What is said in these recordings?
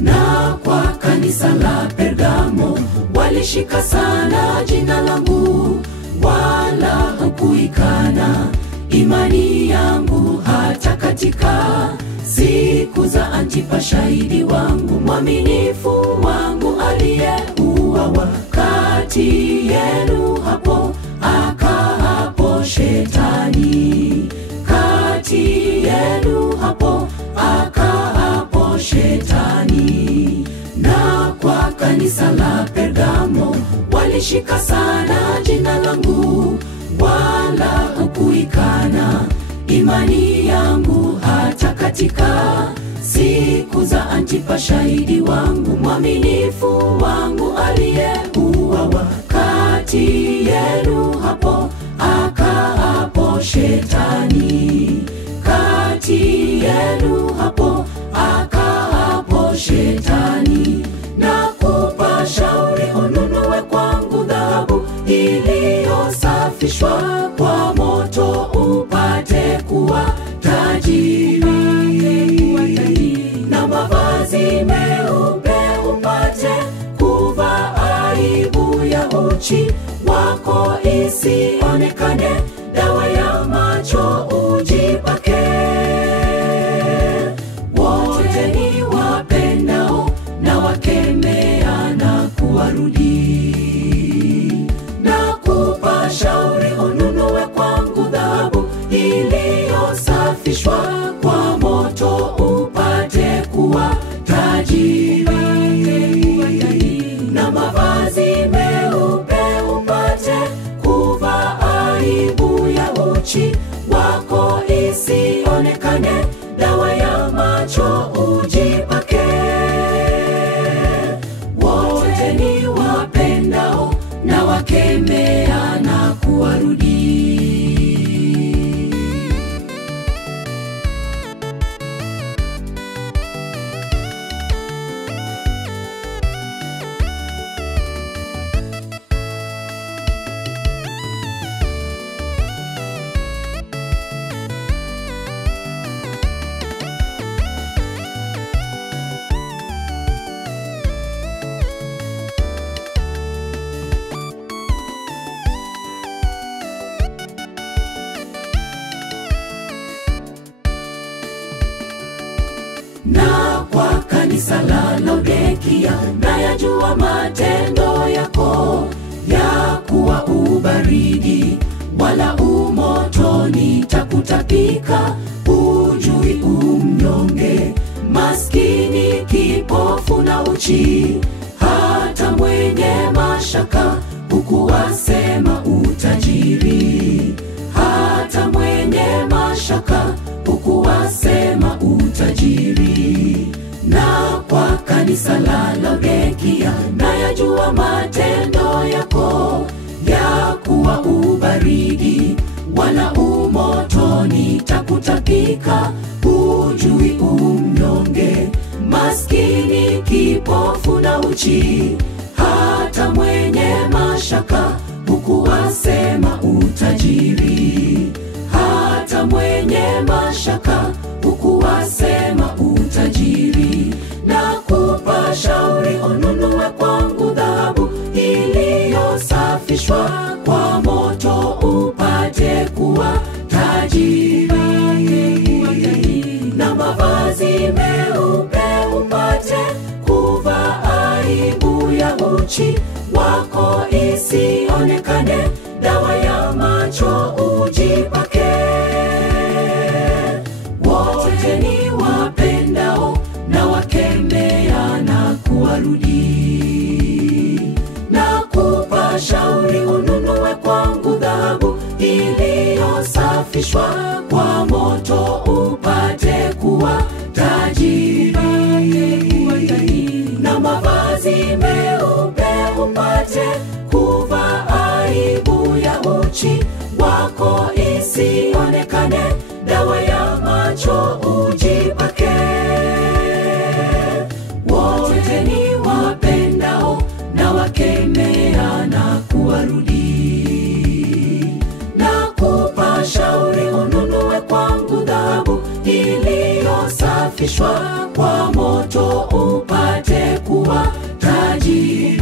Na kwa kanisa la Pergamo walishika sana jina langu, wala hakuikana imani yangu hata katika siku za Antipa shahidi wangu, mwaminifu wangu aliyeuawa kati yenu hapo akahapo Shetani, kati yenu hapo akahapo Shetani. Na kwa kanisa la Pergamo walishika sana jina langu, wala hakuikana imani yangu hata katika siku za Antipa shahidi wangu, mwaminifu wangu aliyeuawa kati yenu hapo akahapo Shetani, kati yenu hapo akahapo Shetani. Na kupa shauri ununue kwangu dhahabu iliyosafishwa kwa moto upate kuwa tajiri, na mavazi meupe upate kuvaa, aibu ya uchi wako isionekane, dawa ya macho ujipake. Wote ni wapendao na wakemea na kuwarudi. Na kupa shauri ununue kwangu dhahabu iliyosafishwa kwa moto upate kuwa tajiri, na mavazi meupe upate kuvaa, aibu ya uchi wako isionekane, dawa ya macho ujipake. Wote ni wapendao na wakemea na kuwarudi. Na kwa kanisa la Laodikia nayajua matendo yako, ya kuwa ubaridi wala umoto, nitakutapika ujui umnyonge, maskini, kipofu na uchi, hata mwenye mashaka hukuwasema utajiri, hata mwenye mashaka hukuwasema utajiri. Na kwa kanisa la Laodikia nayajua matendo yako, ya kuwa ubaridi wala umoto, nitakutapika ujui umnyonge, maskini, kipofu na uchi, hata mwenye mashaka hukuwasema utajiri, hata mwenye mashaka hukuwasema utajiri. Na kupa shauri ununue kwangu dhahabu iliyosafishwa kwa moto upate kuwa tajiri, na mavazi meupe upate kuvaa, aibu ya uchi wako isionekane, dawa ya macho ujipake. Wote ni wapendao na wakemea na kuwarudi. Na kupa shauri ununue kwangu dhahabu iliyosafishwa kwa moto upate kuwa tajiri, upate kuvaa aibu ya uchi wako isionekane, dawa ya macho ujipake. Wote ni wapendao na wakemea na kuwarudi, na kupa shauri ununue kwangu dhahabu iliyosafishwa kwa moto, upate kuwa tajiri,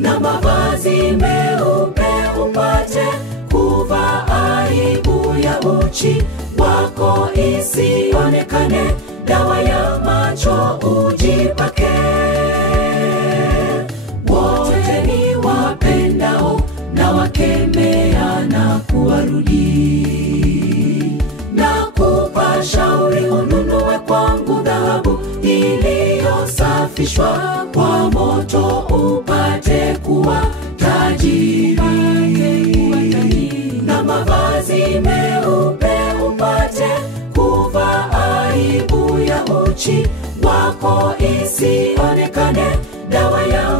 na mavazi meupe upate kuvaa aibu ya uchi wako isionekane, dawa ya macho ujipake. Wote ni wapendao na wakemea na kuwarudi, na kupa shauri ununue kwangu dhahabu iliyosafishwa kwa moto, upate kuwa tajiri, na mavazi meupe upate kuvaa aibu ya uchi wako isionekane, dawa ya